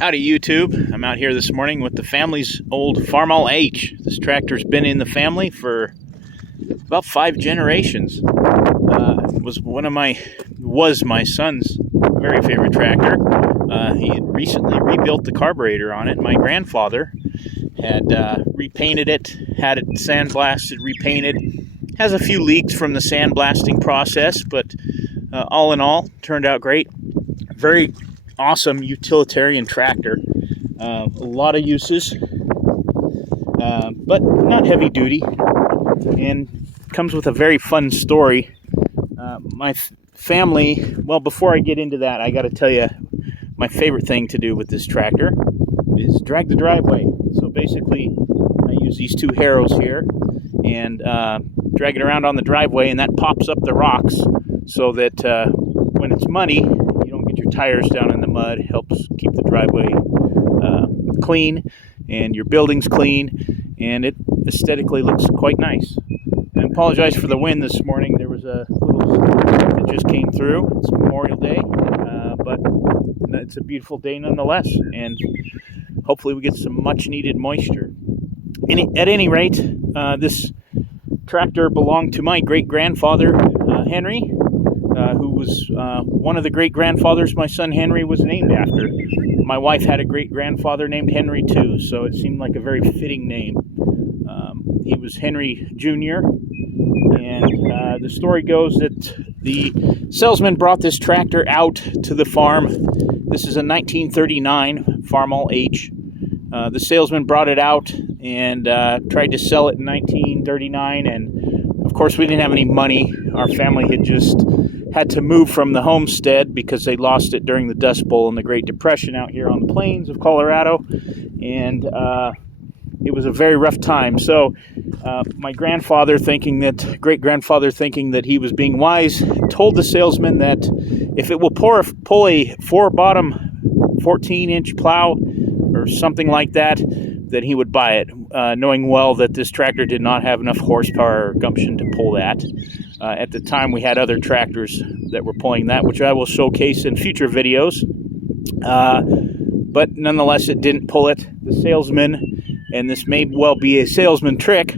Howdy YouTube. I'm out here this morning with the family's old Farmall H. This tractor's been in the family for about 5 generations. Was my son's very favorite tractor. He had recently rebuilt the carburetor on it. My grandfather had repainted it, had it sandblasted, repainted. Has a few leaks from the sandblasting process, but all in all, turned out great. Very awesome utilitarian tractor. A lot of uses, but not heavy duty, and comes with a very fun story. My family, well, before I get into that, I got to tell you, my favorite thing to do with this tractor is drag the driveway. So basically, I use these two harrows here and drag it around on the driveway, and that pops up the rocks so that when it's muddy, you don't get your tires down in the mud. It helps keep the driveway clean and your building's clean, and it aesthetically looks quite nice. I apologize for the wind this morning. There was a little storm that just came through. It's Memorial Day, but it's a beautiful day nonetheless, and hopefully we get some much needed moisture. At any rate, this tractor belonged to my great-grandfather, Henry, who was one of the great-grandfathers my son Henry was named after. My wife had a great-grandfather named Henry too, so it seemed like a very fitting name. He was Henry Jr., and the story goes that the salesman brought this tractor out to the farm. This is a 1939 Farmall H. The salesman brought it out and tried to sell it in 1939, and of course we didn't have any money. Our family had just had to move from the homestead because they lost it during the Dust Bowl and the Great Depression out here on the plains of Colorado, and it was a very rough time. So my great-grandfather, thinking that he was being wise, told the salesman that if it will pull a 4-bottom 14-inch plow or something like that, that he would buy it, knowing well that this tractor did not have enough horsepower or gumption to pull that. At the time, we had other tractors that were pulling that, which I will showcase in future videos. But nonetheless, it didn't pull it. The salesman, and this may well be a salesman trick,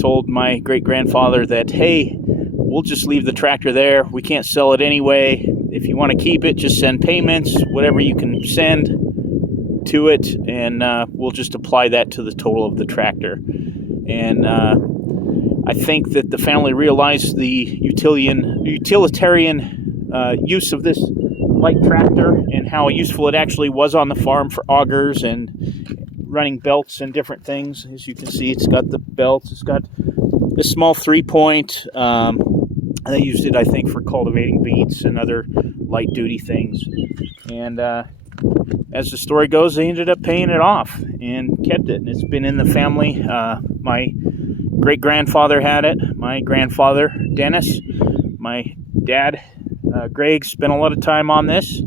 told my great-grandfather that, hey, we'll just leave the tractor there. We can't sell it anyway. If you want to keep it, just send payments, whatever you can send to it, and we'll just apply that to the total of the tractor. And I think that the family realized the utilitarian use of this light tractor and how useful it actually was on the farm for augers and running belts and different things. As you can see, it's got the belts, it's got a small 3-point. They used it, I think, for cultivating beets and other light-duty things. And as the story goes, they ended up paying it off and kept it. And it's been in the family. My great-grandfather had it. My grandfather, Dennis. My dad, Greg, spent a lot of time on this.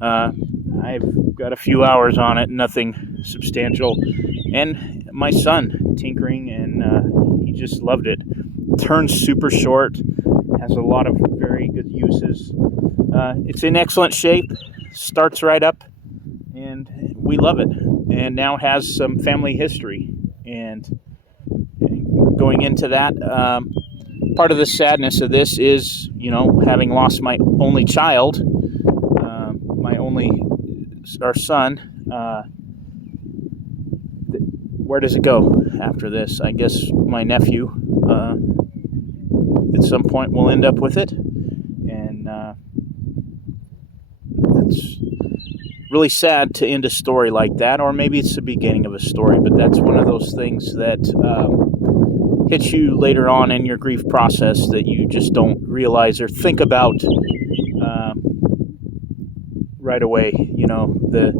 I've got a few hours on it, nothing substantial. And my son, tinkering, and he just loved it. Turns super short, has a lot of very good uses. It's in excellent shape, starts right up, and we love it. And now has some family history. And going into that, part of the sadness of this is, having lost my only child, our son. Where does it go after this? I guess my nephew at some point will end up with it, and that's really sad to end a story like that, or maybe it's the beginning of a story, but that's one of those things that hits you later on in your grief process that you just don't realize or think about right away. The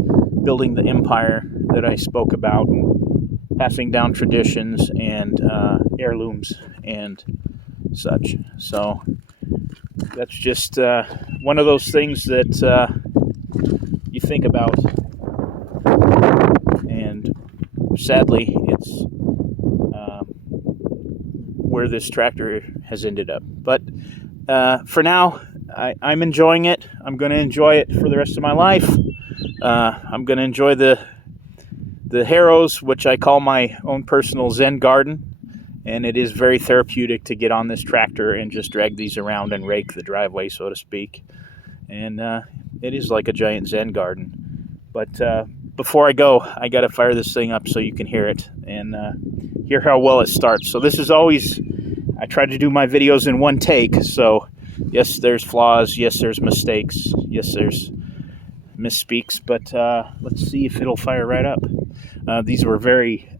building the empire that I spoke about, and passing down traditions and heirlooms and such. So that's just one of those things that you think about, and sadly, it's where this tractor has ended up. But for now, I'm enjoying it. I'm going to enjoy it for the rest of my life. I'm going to enjoy the harrows, which I call my own personal Zen garden. And it is very therapeutic to get on this tractor and just drag these around and rake the driveway, so to speak. And it is like a giant Zen garden. But before I go, I got to fire this thing up so you can hear it and hear how well it starts. So this is always, I try to do my videos in one take. So yes, there's flaws. Yes, there's mistakes. Yes, there's misspeaks. But let's see if it'll fire right up. These were very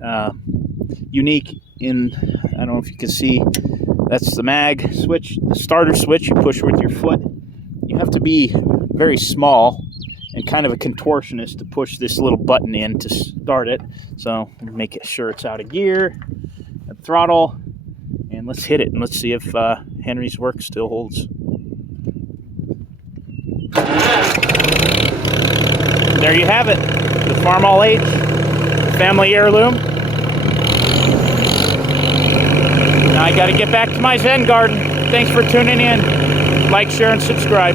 unique in, I don't know if you can see, that's the mag switch, the starter switch you push with your foot. You have to be very small and kind of a contortionist to push this little button in to start it. So make sure it's out of gear, and throttle, and let's hit it and let's see if Henry's work still holds. There you have it, the Farmall H family heirloom. Now I got to get back to my Zen garden. Thanks for tuning in. Like, share, and subscribe.